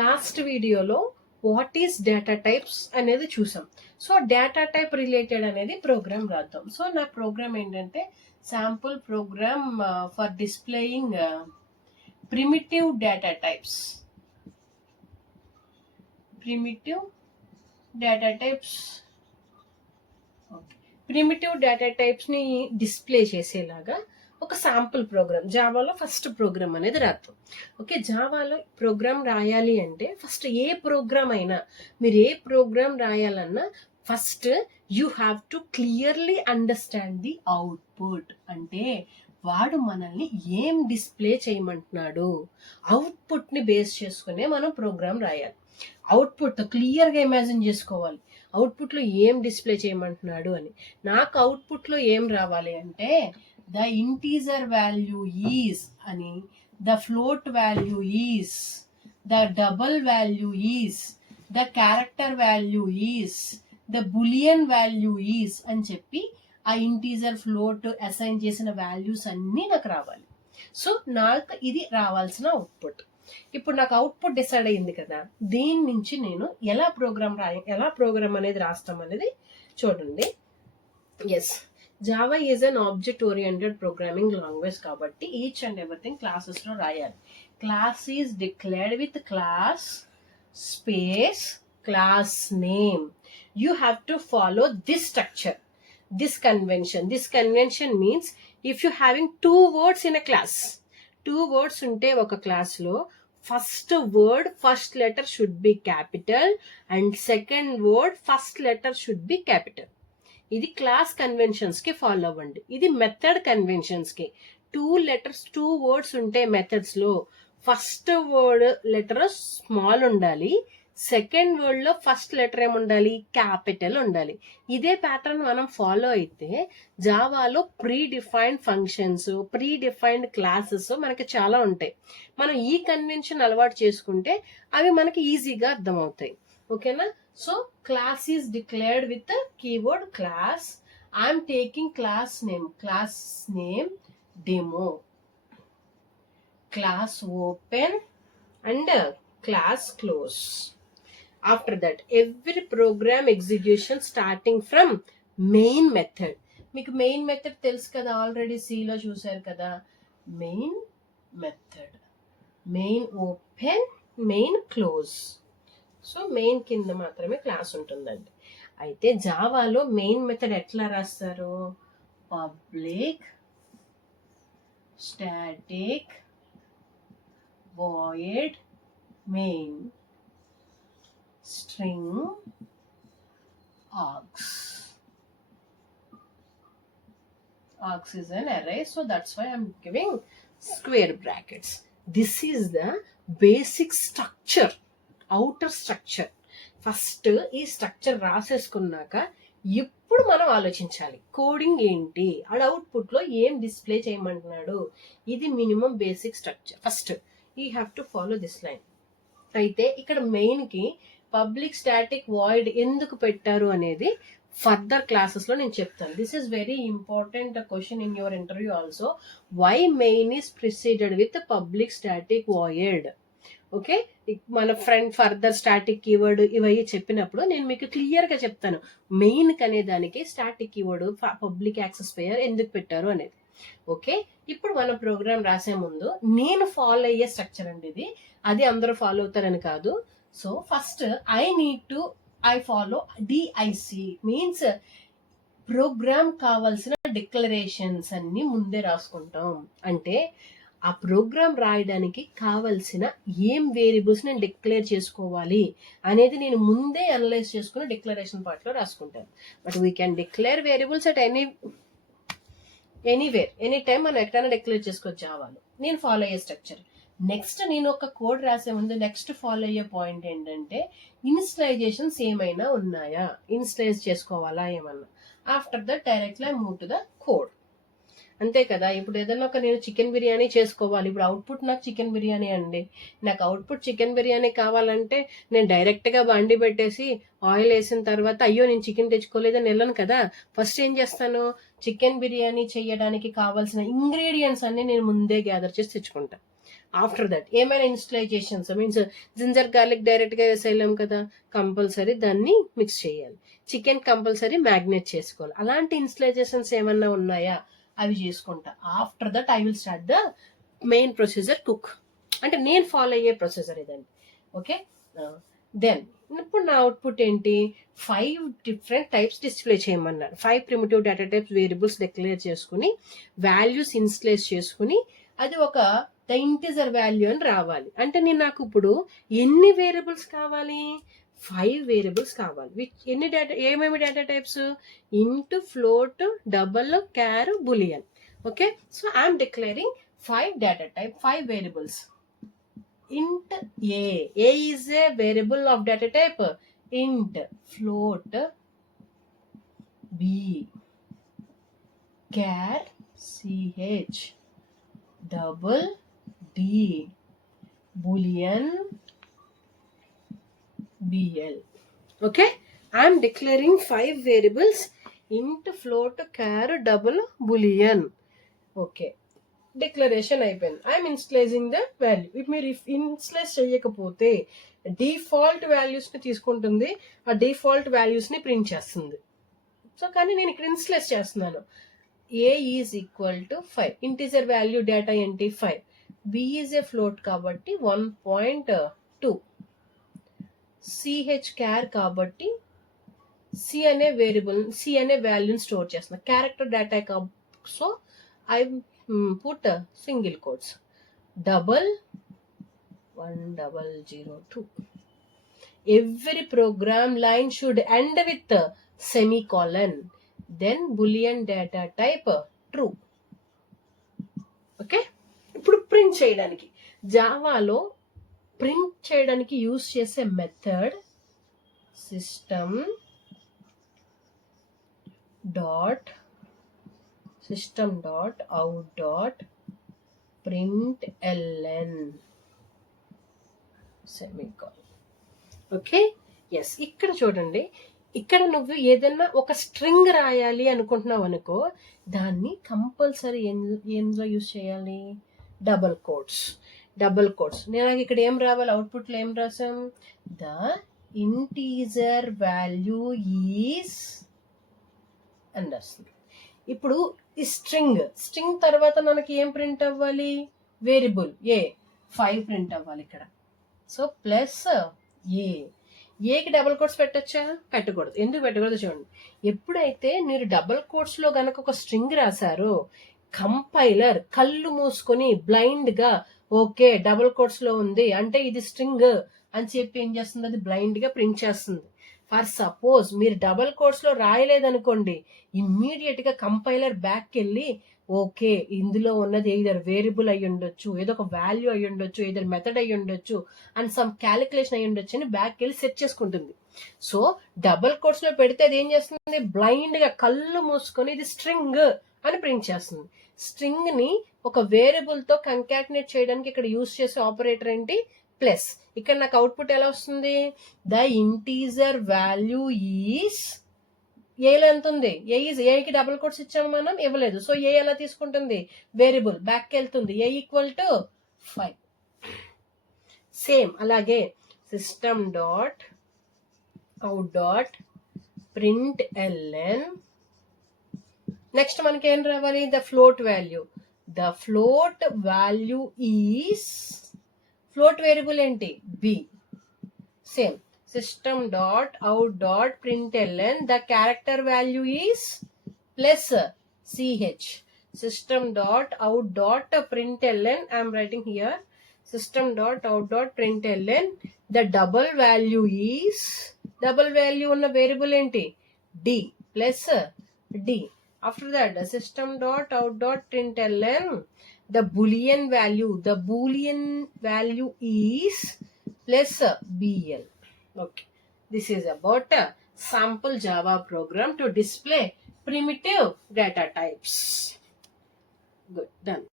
Last వీడియోలో what is data types అనేది చూసాం. సో డేటా టైప్ రిలేటెడ్ అనేది ప్రోగ్రామ్ రాద్దాం. సో నా ప్రోగ్రామ్ ఏంటంటే sample program for displaying primitive data types. Primitive data types ని డిస్ప్లే చేసేలాగా ఒక శాంపుల్ ప్రోగ్రామ్ జావాలో ఫస్ట్ ప్రోగ్రామ్ అనేది రాద్దాం. ఓకే, జావాలో ప్రోగ్రామ్ రాయాలి అంటే ఫస్ట్ ఏ ప్రోగ్రామ్ అయినా మీరు ఏ ప్రోగ్రామ్ రాయాలన్నా first you have to clearly understand the output. అంటే వాడు మనల్ని ఏం డిస్ప్లే చేయమంటున్నాడు, అవుట్పుట్ ని బేస్ చేసుకునే మనం ప్రోగ్రామ్ రాయాలి. అవుట్పుట్ క్లియర్గా ఇమాజిన్ చేసుకోవాలి, అవుట్పుట్లో ఏం డిస్ప్లే చేయమంటున్నాడు అని. నాకు అవుట్పుట్లో ఏం రావాలి అంటే ద ఇంటీజర్ వాల్యూ ఈజ్ అని, the float value is, the double value is, the character value is, the boolean value is అని చెప్పి ఆ ఇంటీజర్ ఫ్లోట్ అసైన్ చేసిన వాల్యూస్ అన్నీ నాకు రావాలి. సో నాకు ఇది రావాల్సిన అవుట్పుట్. ఇప్పుడు నాకు అవుట్పుట్ డిసైడ్ అయ్యింది కదా, దీని నుంచి నేను ఎలా ప్రోగ్రామ్ అనేది రాస్తాం అనేది చూడండి. Yes, Java is an object oriented programming language కాబట్టి ఈచ్ అండ్ ఎవ్రీథింగ్ క్లాసెస్ లో రాయాలి. Class is declared with class space class name. You have to follow this structure, this convention. This convention means if you having 2 words in a class, 2 words ఉంటే ఒక class లో first word first letter should be capital and second word first letter should be capital. ఇది class conventions కి follow అవ్వండి. ఇది method conventions కి 2 words ఉంటే methods లో ఫస్ట్ వర్డ్ లెటర్ స్మాల్ ఉండాలి, సెకండ్ వర్డ్ లో ఫస్ట్ లెటర్ ఏముండాలి, క్యాపిటల్ ఉండాలి. ఇదే ప్యాటర్న్ మనం ఫాలో అయితే జావాలో predefined functions, predefined classes మనకి చాలా ఉంటాయి. మనం ఈ కన్వెన్షన్ అలవాటు చేసుకుంటే అవి మనకి ఈజీగా అర్థమవుతాయి. ఓకేనా? So class is declared with keyword class. I'm taking class name demo, class open and class close. After that every program execution starting from main method. మీకు మెయిన్ మెథడ్ తెలుసు కదా, ఆల్రెడీ సిలో చూసారు కదా. Main method, main open, main close. So main కింద మాత్రమే class ఉంటుందండి. అయితే జావాలో మెయిన్ మెథడ్ ఎట్లా రాస్తారు? Public static void main string args. Args is an array, so that's why I'm giving square brackets. This is the basic structure, outer structure. First ఈ structure రాసేసుకున్నాక ఇప్పుడు మనం ఆలోచించాలి కోడింగ్ ఏంటి, ఆడ అవుట్పుట్ లో ఏం డిస్ప్లే చేయమంటున్నాడు. ఇది minimum basic structure. First you have to follow this line. అయితే ఇక్కడ మెయిన్ కి పబ్లిక్ స్టాటిక్ వాయిడ్ ఎందుకు పెట్టారు అనేది ఫర్దర్ క్లాసెస్ లో నేను చెప్తాను. This is very important question in your interview also. Why main is preceded with public static void. Okay, మన ఫ్రెండ్ ఫర్దర్ స్టాటిక్ కీవర్డ్ ఇవన్నీ చెప్పినప్పుడు నేను మీకు క్లియర్ గా చెప్తాను మెయిన్ అనే దానికి static keyword public access payer ఎందుకు పెట్టారు అనేది. ఓకే, ఇప్పుడు మన ప్రోగ్రామ్ రాసే ముందు నేను ఫాలో అయ్యే స్ట్రక్చర్ అండి ఇది. అది అందరూ ఫాలో అవుతారని కాదు. So first I follow DIC means program కావాల్సిన డిక్లరేషన్స్ అన్ని ముందే రాసుకుంటాం. అంటే ఆ ప్రోగ్రామ్ రాయడానికి కావలసిన ఏం వేరియబుల్స్ నేను డిక్లేర్ చేసుకోవాలి అనేది నేను ముందే అనలైజ్ చేసుకుని డిక్లరేషన్ పార్ట్ లో రాసుకుంటాను. But we can declare variables at anywhere any time మనం ఎక్కడైనా డిక్లేర్ చేసుకోవచ్చు జావాలో. నేను ఫాలో అయ్యే స్ట్రక్చర్. నెక్స్ట్ నేను ఒక కోడ్ రాసే ముందు నెక్స్ట్ ఫాలో అయ్యే పాయింట్ ఏంటంటే ఇన్స్టలైజేషన్స్ ఏమైనా ఉన్నాయా, ఇన్స్టలైజ్ చేసుకోవాలా ఏమన్నా. After that directly I move to the code. అంతే కదా. ఇప్పుడు ఏదైనా ఒక నేను చికెన్ బిర్యానీ చేసుకోవాలి, ఇప్పుడు అవుట్పుట్ నాకు చికెన్ బిర్యానీ అండి. నాకు అవుట్పుట్ చికెన్ బిర్యానీ కావాలంటే నేను డైరెక్ట్గా బండి పెట్టేసి ఆయిల్ వేసిన తర్వాత అయ్యో నేను చికెన్ తెచ్చుకోలేదని వెళ్ళను కదా. ఫస్ట్ ఏం చేస్తాను, చికెన్ బిర్యానీ చేయడానికి కావాల్సిన ఇంగ్రీడియంట్స్ అన్ని నేను ముందే గ్యాదర్ చేసి తెచ్చుకుంటాను. ఆఫ్టర్ దట్ ఏమైనా ఇన్స్టలైజేషన్స్ మీన్స్ జింజర్ గార్లిక్ డైరెక్ట్గా వేసేయలేం కదా, కంపల్సరీ దాన్ని మిక్స్ చేయాలి. చికెన్ కంపల్సరీ మ్యాగ్నేట్ చేసుకోవాలి. అలాంటి ఇన్స్టలైజేషన్స్ ఏమన్నా ఉన్నాయా అవి చేసుకుంటా. After that I will start the main procedure cook. అంటే నేను ఫాలో అయ్యే ప్రొసీజర్ ఇదండి. ఓకే, దెన్ ఇప్పుడు నా అవుట్పుట్ ఏంటి, 5 డిఫరెంట్ టైప్స్ డిస్ప్లే చేయమన్నారు. 5 primitive data types variables declare చేసుకుని వాల్యూస్ ఇన్స్లేస్ చేసుకుని అది ఒక ద ఇంటిజర్ వాల్యూ అని రావాలి. అంటే నేను నాకు ఇప్పుడు ఎన్ని వేరియబుల్స్ కావాలి, 5 వేరియబుల్స్ కావాలి. ఎన్ని డేటా, ఏమేమి data types, int, float, double, char, boolean. Okay, so I'm declaring 5 data type, 5 variables. Int a is a variable of data type int, float b, char ch, double d, boolean bl. Okay, I am declaring 5 variables int, float, char, double, boolean. Okay, declaration అయిపోయింది. I'm initializing the value. ఇప్పుడు మీరు ఇన్స్టలైజ్ చేయకపోతే default వాల్యూస్ని తీసుకుంటుంది, ఆ default వాల్యూస్ని print చేస్తుంది. So కానీ నేను ఇక్కడ ఇన్స్టలైజ్ చేస్తున్నాను. A is equal to 5, integer value data ఏంటి 5, బి ఈజ్ ఏ ఫ్లోట్ కాబట్టి 1.2, సిహెచ్ క్యార్ కాబట్టి సి అనే వేరియబుల్, సి అనే వాల్యూని స్టోర్ చేస్తున్నా. Character data so I put single quotes, double 1002. Every program line should end with semicolon, then boolean data type true. Okay, ఇప్పుడు print చేయడానికి జావాలో print చేయడానికి యూజ్ చేసే method system dot out println semicolon. Okay, yes. ఇక్కడ చూడండి, ఇక్కడ నువ్వు ఏదైనా ఒక స్ట్రింగ్ రాయాలి అనుకుంటున్నావు అనుకో, దాన్ని కంపల్సరీ ఎందులో యూజ్ చేయాలి, డబల్ కోట్స్. నేను ఇక్కడ ఏం రావాలి, అవుట్పుట్లో ఏం రాసాం, ద ఇంటీజర్ వాల్యూ ఈజ్ అని రాస్తుంది. ఇప్పుడు ఈ స్ట్రింగ్ తర్వాత మనకి ఏం ప్రింట్ అవ్వాలి, వేరియబుల్ ఏ 5 ప్రింట్ అవ్వాలి ఇక్కడ. సో ప్లస్ ఏకి డబుల్ కోట్స్ పెట్టచ్చా, పెట్టకూడదు. ఎందుకు పెట్టకూడదు చూడండి, ఎప్పుడైతే మీరు డబుల్ కోట్స్ లో గనక ఒక స్ట్రింగ్ రాశారో కంపైలర్ కళ్ళు మూసుకొని బ్లైండ్ గా ఓకే డబుల్ కోట్స్ లో ఉంది అంటే ఇది స్ట్రింగ్ అని చెప్పి ఏం చేస్తుంది, అది బ్లైండ్ గా ప్రింట్ చేస్తుంది. ఫర్ సపోజ్ మీరు డబల్ కోట్స్ లో రాయలేదనుకోండి, ఇమ్మీడియట్ గా కంపైలర్ బ్యాక్ వెళ్ళి ఓకే ఇందులో ఉన్నది ఏదర్ వేరియబుల్ అయ్యి ఉండొచ్చు, ఏదో ఒక వాల్యూ అయ్యి ఉండొచ్చు, ఏదర్ మెథడ్ అయ్యి ఉండొచ్చు అండ్ సమ్ క్యాలిక్యులేషన్ అయ్యి ఉండొచ్చు అని బ్యాక్ వెళ్ళి సెట్ చేసుకుంటుంది. సో డబల్ కోట్స్ లో పెడితే అది ఏం చేస్తుంది, బ్లైండ్ గా కళ్ళు మూసుకొని ఇది స్ట్రింగ్ అని ప్రింట్ చేస్తుంది. స్ట్రింగ్ ని ఒక వేరియబుల్ తో కంకాటినేట్ చేయడానికి ఇక్కడ యూజ్ చేసే ఆపరేటర్ ఏంటి, ప్లస్. ఇక్కడ నాకు అవుట్పుట్ ఎలా వస్తుంది, ద ఇంటీజర్ వాల్యూ ఈస్, ఏలో ఎంత ఉంది, ఏకి డబుల్ కోట్స్ ఇచ్చాము మనం, ఇవ్వలేదు. సో ఏ ఎలా తీసుకుంటుంది, వేరియబుల్ బ్యాక్ వెళ్తుంది, ఏ ఈక్వల్ టు 5. సేమ్ అలాగే system dot out dot println, next మనకి ఏం రావాలి, the float value. The float value is, float variable ఏంటి, b. Same system dot out dot println, the character value is plus ch. System dot out dot println, I'm writing here, system dot out dot println, the double value is, double value ఉన్న variable ఏంటి, d plus d. After that, the system dot out dot println, the boolean value is plus bl. Okay, this is about a sample Java program to display primitive data types. Good, done.